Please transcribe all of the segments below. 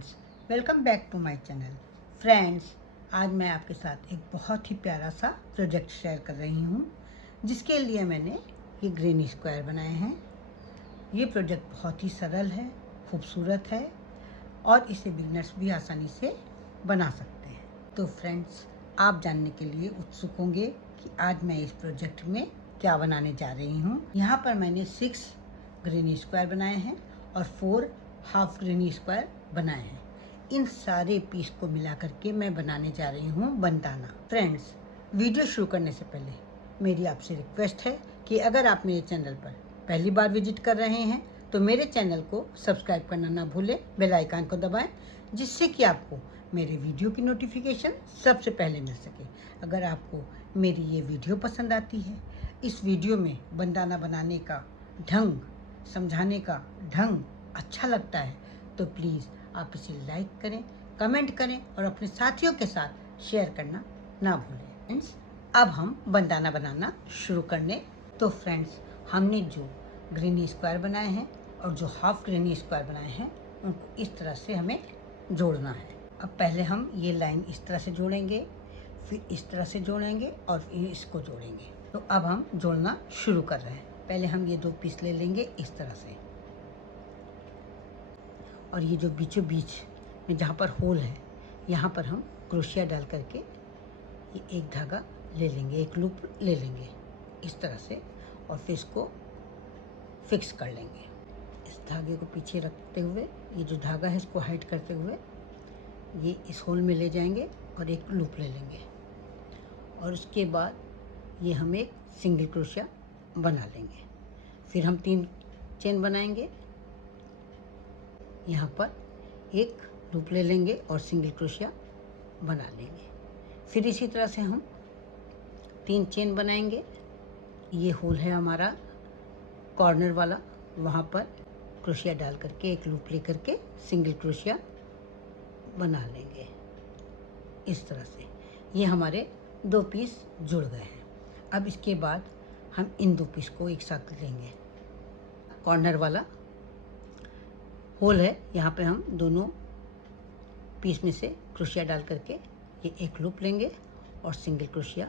Friends, welcome back to my channel. Friends, आज मैं आपके साथ एक बहुत ही प्यारा सा प्रोजेक्ट शेयर कर रही हूँ, जिसके लिए मैंने ये ग्रीन स्क्वायर बनाए हैं। ये प्रोजेक्ट बहुत ही सरल है, खूबसूरत है और इसे बिगनर्स भी आसानी से बना सकते हैं। तो फ्रेंड्स, आप जानने के लिए उत्सुक होंगे कि आज मैं इस प्रोजेक्ट में क्या बनाने जा रही हूँ। यहाँ पर मैंने 6 ग्रीन स्क्वायर बनाए हैं और 4 हाफ ग्रीन स्क्वायर बनाए हैं। इन सारे पीस को मिला करके मैं बनाने जा रही हूँ बंदाना। फ्रेंड्स, वीडियो शुरू करने से पहले मेरी आपसे रिक्वेस्ट है कि अगर आप मेरे चैनल पर पहली बार विजिट कर रहे हैं तो मेरे चैनल को सब्सक्राइब करना ना भूलें, बेल आइकन को दबाएं, जिससे कि आपको मेरे वीडियो की नोटिफिकेशन सबसे पहले मिल सके। अगर आपको मेरी ये वीडियो पसंद आती है, इस वीडियो में बंदाना बनाने का ढंग, समझाने का ढंग अच्छा लगता है, तो प्लीज़ आप इसे लाइक करें, कमेंट करें और अपने साथियों के साथ शेयर करना ना भूलें। फ्रेंड्स, अब हम बंदाना बनाना शुरू करने। तो फ्रेंड्स, हमने जो ग्रीन स्क्वायर बनाए हैं और जो हाफ ग्रीन स्क्वायर बनाए हैं, उनको इस तरह से हमें जोड़ना है। अब पहले हम ये लाइन इस तरह से जोड़ेंगे, फिर इस तरह से जोड़ेंगे और फिर इसको जोड़ेंगे। तो अब हम जोड़ना शुरू कर रहे हैं। पहले हम ये 2 पीस ले लेंगे इस तरह से, और ये जो बीचों बीच में जहाँ पर होल है, यहाँ पर हम क्रोशिया डाल करके ये एक धागा ले लेंगे, एक लूप ले लेंगे इस तरह से, और फिर इसको फिक्स कर लेंगे। इस धागे को पीछे रखते हुए, ये जो धागा है इसको हाइड करते हुए ये इस होल में ले जाएंगे और एक लूप ले लेंगे, और उसके बाद ये हम एक सिंगल क्रोशिया बना लेंगे। फिर हम 3 चेन बनाएंगे, यहाँ पर एक लूप ले लेंगे और सिंगल क्रोशिया बना लेंगे। फिर इसी तरह से हम 3 चेन बनाएंगे। ये होल है हमारा कॉर्नर वाला, वहाँ पर क्रोशिया डाल करके एक लूप ले करके सिंगल क्रोशिया बना लेंगे इस तरह से। ये हमारे 2 पीस जुड़ गए हैं। अब इसके बाद हम इन 2 पीस को एक साथ लेंगे। कॉर्नर वाला होल है, यहाँ पे हम दोनों पीस में से क्रोशिया डाल करके ये एक लूप लेंगे और सिंगल क्रोशिया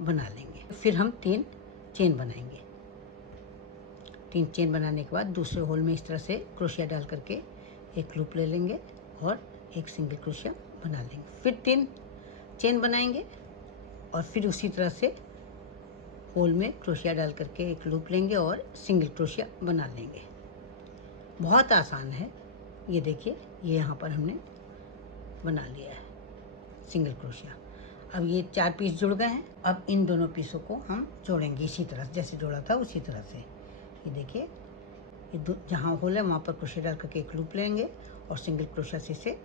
बना लेंगे। फिर हम 3 चेन बनाएंगे। 3 चेन बनाने के बाद दूसरे होल में इस तरह से क्रोशिया डाल करके एक लूप ले लेंगे और एक सिंगल क्रोशिया बना लेंगे। फिर 3 चेन बनाएंगे और फिर उसी तरह से होल में क्रोशिया डाल करके एक लूप लेंगे और सिंगल क्रोशिया बना लेंगे। बहुत आसान है। ये देखिए, ये यहाँ पर हमने बना लिया है सिंगल क्रोशिया। अब ये 4 पीस जुड़ गए हैं। अब इन दोनों पीसों को हम जोड़ेंगे इसी तरह से, जैसे जोड़ा था उसी तरह से। ये देखिए, ये जहाँ होल है वहाँ पर क्रोशिया डाल करके एक लूप लेंगे और सिंगल क्रोशिया से इसे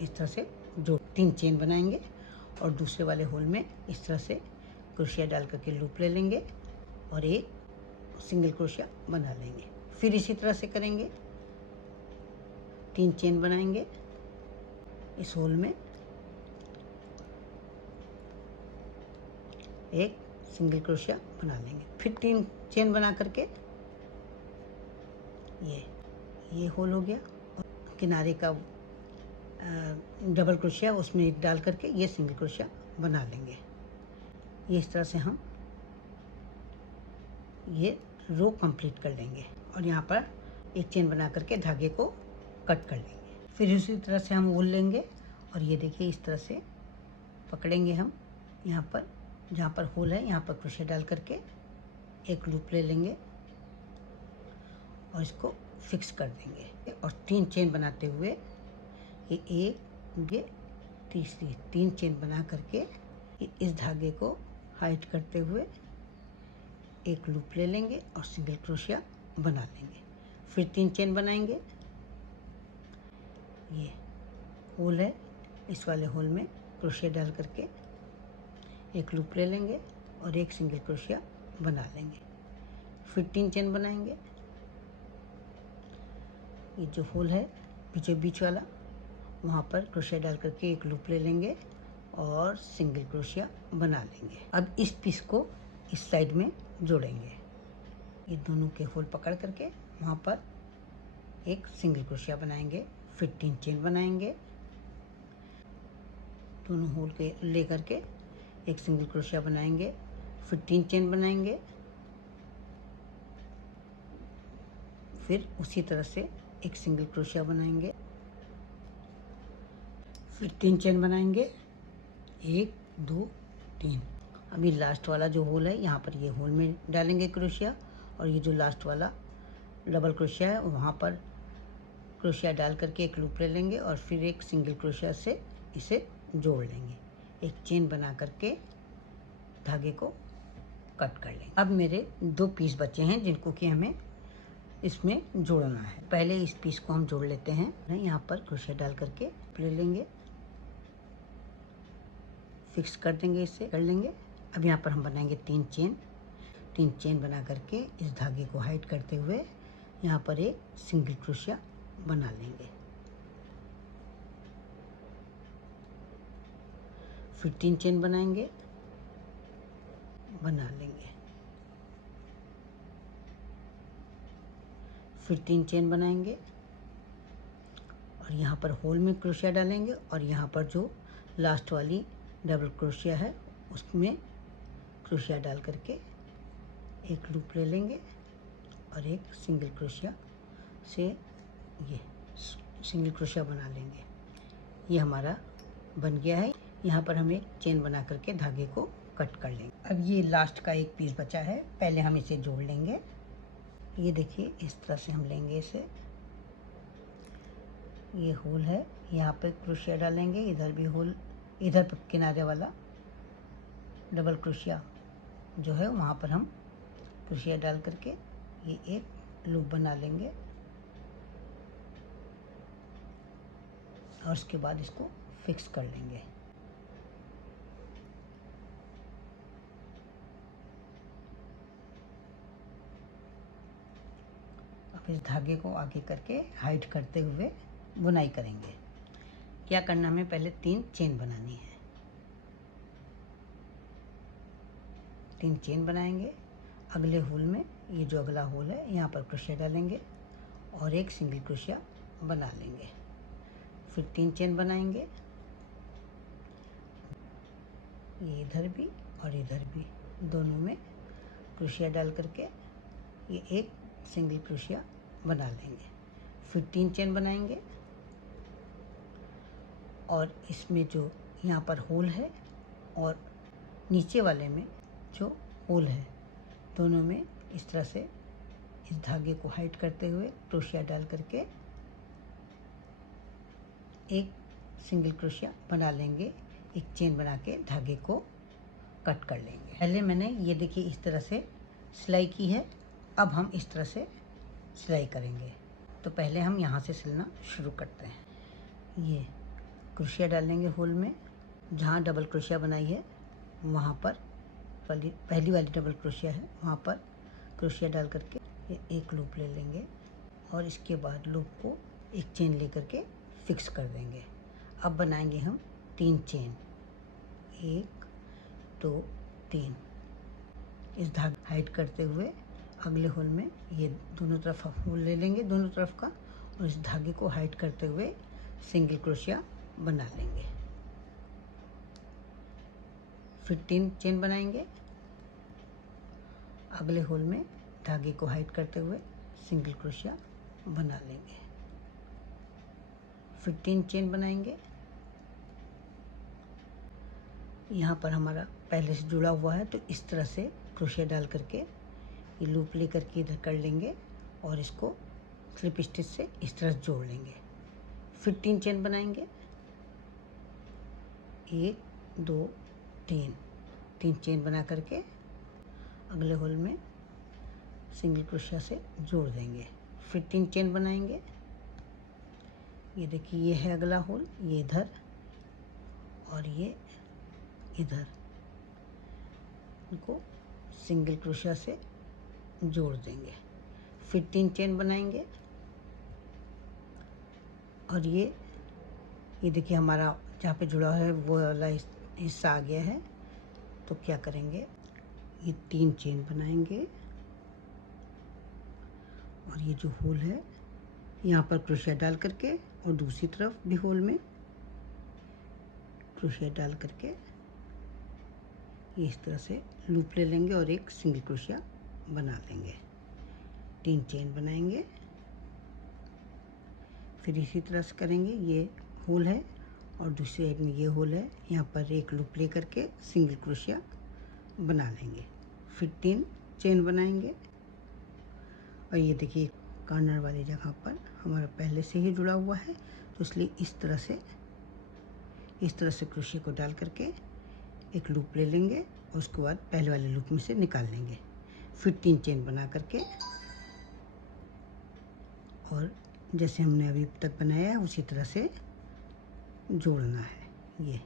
इस तरह से जोड़ 3 चेन बनाएंगे और दूसरे वाले होल में इस तरह से क्रोशिया डाल करके लूप ले लेंगे और एक सिंगल क्रोशिया बना लेंगे। फिर इसी तरह से करेंगे, 3 चेन बनाएंगे इस होल में, एक सिंगल क्रोशिया बना लेंगे। फिर 3 चेन बना करके ये होल हो गया, और किनारे का डबल क्रोशिया उसमें डाल करके ये सिंगल क्रोशिया बना लेंगे। ये इस तरह से हम ये रो कंप्लीट कर लेंगे और यहाँ पर एक चेन बना करके धागे को कट कर लेंगे। फिर उसी तरह से हम वूल लेंगे और ये देखिए इस तरह से पकड़ेंगे हम। यहाँ पर जहाँ पर होल है यहाँ पर क्रोशिया डाल करके एक लूप ले लेंगे और इसको फिक्स कर देंगे और 3 चेन बनाते हुए ये एक, ये तीसरी 3 चेन बना करके इस धागे को हाइड करते हुए एक लूप ले लेंगे और सिंगल क्रोशिया बना लेंगे। फिर 3 चेन बनाएंगे। ये होल है, इस वाले होल में क्रोशिया डाल करके एक लूप ले लेंगे और एक सिंगल क्रोशिया बना लेंगे। फिर 3 चेन बनाएंगे। ये जो होल है बीचों बीच वाला, वहाँ पर क्रोशिया डाल करके एक लूप ले लेंगे और सिंगल क्रोशिया बना लेंगे। अब इस पीस को इस साइड में जोड़ेंगे। ये दोनों के होल पकड़ करके वहाँ पर एक सिंगल क्रोशिया बनाएंगे। फिर 3 चेन बनाएंगे, दोनों होल के लेकर के एक सिंगल क्रोशिया बनाएंगे, फिर 3 चेन बनाएंगे, फिर उसी तरह से एक सिंगल क्रोशिया बनाएंगे, फिर 3 चेन बनाएंगे, 1 2 3। अभी लास्ट वाला जो होल है यहाँ पर ये होल में डालेंगे क्रोशिया, और ये जो लास्ट वाला डबल क्रोशिया है वहाँ पर क्रोशिया डाल करके एक लूप ले लेंगे और फिर एक सिंगल क्रोशिया से इसे जोड़ लेंगे, एक चेन बना करके धागे को कट कर लेंगे। अब मेरे 2 पीस बचे हैं जिनको कि हमें इसमें जोड़ना है। पहले इस पीस को हम जोड़ लेते हैं। यहाँ पर क्रोशिया डाल करके ले लेंगे, फिक्स कर देंगे, इससे कर लेंगे। अब यहाँ पर हम बनाएंगे 3 चेन बना करके इस धागे को हाइड करते हुए यहाँ पर एक सिंगल क्रोशिया बना लेंगे, फिर 3 चेन बनाएंगे, बना लेंगे, फिर 3 चेन बनाएंगे और यहाँ पर होल में क्रोशिया डालेंगे और यहाँ पर जो लास्ट वाली डबल क्रोशिया है उसमें क्रोशिया डाल करके एक लूप ले लेंगे और एक सिंगल क्रोशिया से ये सिंगल क्रोशिया बना लेंगे। ये हमारा बन गया है। यहाँ पर हम एक चेन बना करके धागे को कट कर लेंगे। अब ये लास्ट का एक पीस बचा है, पहले हम इसे जोड़ लेंगे। ये देखिए इस तरह से हम लेंगे इसे, ये होल है, यहाँ पे क्रोशिया डालेंगे, इधर भी होल, इधर पर किनारे वाला डबल क्रोशिया जो है वहाँ पर हम क्रोशिया डाल करके ये एक लूप बना लेंगे और उसके बाद इसको फिक्स कर लेंगे। अब इस धागे को आगे करके हाइड करते हुए बुनाई करेंगे। क्या करना, हमें पहले 3 चेन बनानी है। 3 चेन बनाएंगे, अगले होल में ये जो अगला होल है यहाँ पर क्रोशिया डालेंगे और एक सिंगल क्रोशिया बना लेंगे, फिर 3 चेन बनाएंगे, ये इधर भी और इधर भी दोनों में क्रोशिया डाल करके ये एक सिंगल क्रोशिया बना लेंगे, फिर 3 चेन बनाएंगे और इसमें जो यहाँ पर होल है और नीचे वाले में जो होल है दोनों में इस तरह से इस धागे को हाइड करते हुए क्रोशिया डाल करके एक सिंगल क्रोशिया बना लेंगे, एक चेन बना के धागे को कट कर लेंगे। पहले मैंने ये देखिए इस तरह से सिलाई की है, अब हम इस तरह से सिलाई करेंगे। तो पहले हम यहाँ से सिलना शुरू करते हैं। ये क्रोशिया डालेंगे होल में, जहाँ डबल क्रोशिया बनाई है वहाँ पर पहली वाली डबल क्रोशिया है वहाँ पर क्रोशिया डाल करके ये एक लूप ले लेंगे और इसके बाद लूप को एक चेन ले करके फिक्स कर देंगे। अब बनाएंगे हम 3 चेन, 1 2 3। इस धागे हाइड करते हुए अगले होल में ये दोनों तरफ होल ले लेंगे दोनों तरफ का और इस धागे को हाइड करते हुए सिंगल क्रोशिया बना लेंगे, फिर 3 चेन बनाएंगे, अगले होल में धागे को हाइड करते हुए सिंगल क्रोशिया बना लेंगे, फिर 3 चेन बनाएंगे। यहाँ पर हमारा पहले से जुड़ा हुआ है तो इस तरह से क्रोशिया डाल करके ये लूप ले करके इधर कर लेंगे और इसको स्लिप स्टिच से इस तरह जोड़ लेंगे, फिर 3 चेन बनाएंगे, 1 2 3 चेन बना करके अगले होल में सिंगल क्रोशिया से जोड़ देंगे, फिर 3 चेन बनाएंगे। ये देखिए ये है अगला होल, ये इधर और ये इधर, इनको सिंगल क्रोशिया से जोड़ देंगे, फिर 3 चेन बनाएंगे और ये देखिए हमारा जहाँ पे जुड़ा है वो वाला हिस्सा आ गया है। तो क्या करेंगे, ये 3 चेन बनाएंगे और ये जो होल है यहाँ पर क्रोशिया डाल करके और दूसरी तरफ भी होल में क्रोशिया डाल करके इस तरह से लूप ले लेंगे और एक सिंगल क्रोशिया बना लेंगे। 3 चेन बनाएंगे, फिर इसी तरह से करेंगे। ये होल है और दूसरी साइड में ये होल है, यहाँ पर एक लूप ले करके सिंगल क्रोशिया बना लेंगे। फिर 3 चेन बनाएंगे और ये देखिए कॉर्नर वाली जगह पर हमारा पहले से ही जुड़ा हुआ है, तो इसलिए इस तरह से क्रोशिया को डाल करके एक लूप ले लेंगे और उसके बाद पहले वाले लूप में से निकाल लेंगे। फिर 3 चेन बना करके और जैसे हमने अभी तक बनाया है उसी तरह से जोड़ना है। ये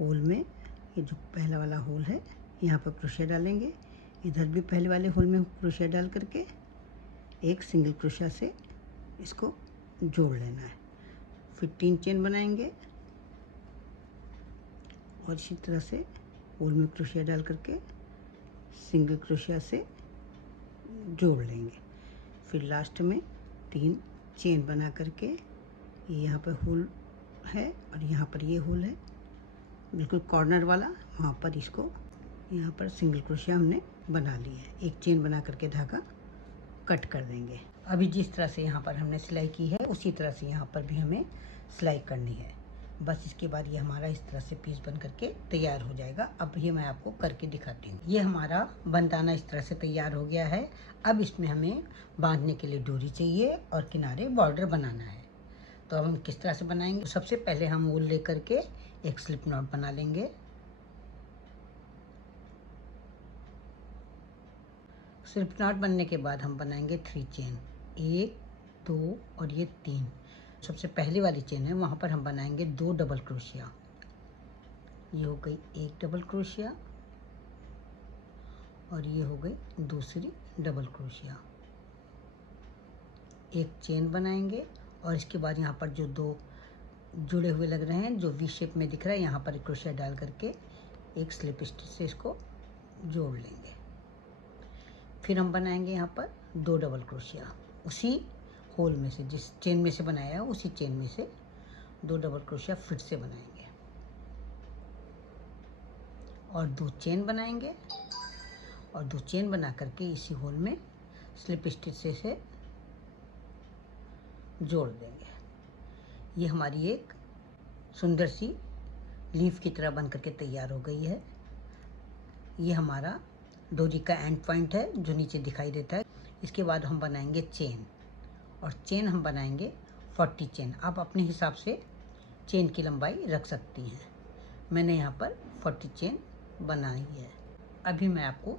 होल में, ये जो पहला वाला होल है यहाँ पर क्रोशिया डालेंगे, इधर भी पहले वाले होल में क्रोशिया डाल करके एक सिंगल क्रोशिया से इसको जोड़ लेना है। फिर 3 चेन बनाएंगे और इसी तरह से होल में क्रोशिया डाल करके सिंगल क्रोशिया से जोड़ लेंगे। फिर लास्ट में 3 चेन बना करके ये यहाँ पर होल है और यहाँ पर ये होल है बिल्कुल कॉर्नर वाला, वहाँ पर इसको यहाँ पर सिंगल क्रोशिया हमने बना ली है। एक चेन बना करके धागा कट कर देंगे। अभी जिस तरह से यहाँ पर हमने सिलाई की है उसी तरह से यहाँ पर भी हमें सिलाई करनी है। बस इसके बाद ये हमारा इस तरह से पीस बन करके तैयार हो जाएगा। अब ये मैं आपको करके दिखाती हूँ। ये हमारा बनताना इस तरह से तैयार हो गया है। अब इसमें हमें बांधने के लिए डोरी चाहिए और किनारे बॉर्डर बनाना है। तो अब हम किस तरह से बनाएंगे? सबसे पहले हम वूल ले करके एक स्लिप नॉट बना लेंगे। स्लिप नॉट बनने के बाद हम बनाएंगे 3 चेन, 1 2 और ये 3। सबसे पहली वाली चेन है वहाँ पर हम बनाएंगे 2 डबल क्रोशिया। ये हो गई एक डबल क्रोशिया और ये हो गई दूसरी डबल क्रोशिया। एक चेन बनाएंगे और इसके बाद यहाँ पर जो 2 जुड़े हुए लग रहे हैं, जो वी शेप में दिख रहा है, यहाँ पर क्रोशिया डाल करके एक स्लिप स्टिच से इसको जोड़ लेंगे। फिर हम बनाएंगे यहाँ पर 2 डबल क्रोशिया, उसी होल में से, जिस चेन में से बनाया है उसी चेन में से 2 डबल क्रोशिया फिर से बनाएंगे और 2 चेन बनाएंगे और 2 चेन बना करके इसी होल में स्लिप स्टिच से जोड़ देंगे। ये हमारी एक सुंदर सी लीफ की तरह बन करके तैयार हो गई है। ये हमारा डोरी का एंड पॉइंट है जो नीचे दिखाई देता है। इसके बाद हम बनाएंगे चेन और चेन हम बनाएंगे 40 चेन। आप अपने हिसाब से चेन की लंबाई रख सकती हैं। मैंने यहाँ पर 40 चेन बनाई है। अभी मैं आपको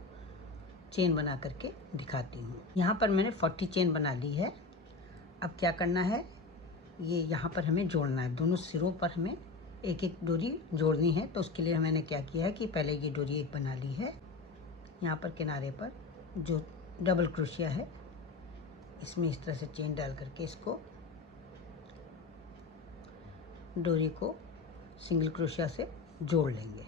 चेन बना करके दिखाती हूँ। यहाँ पर मैंने 40 चेन बना ली है। अब क्या करना है, ये यहाँ पर हमें जोड़ना है। दोनों सिरों पर हमें एक एक डोरी जोड़नी है। तो उसके लिए मैंने क्या किया है कि पहले ये डोरी एक बना ली है। यहाँ पर किनारे पर जो डबल क्रोशिया है इसमें इस तरह से चेन डाल करके इसको डोरी को सिंगल क्रोशिया से जोड़ लेंगे।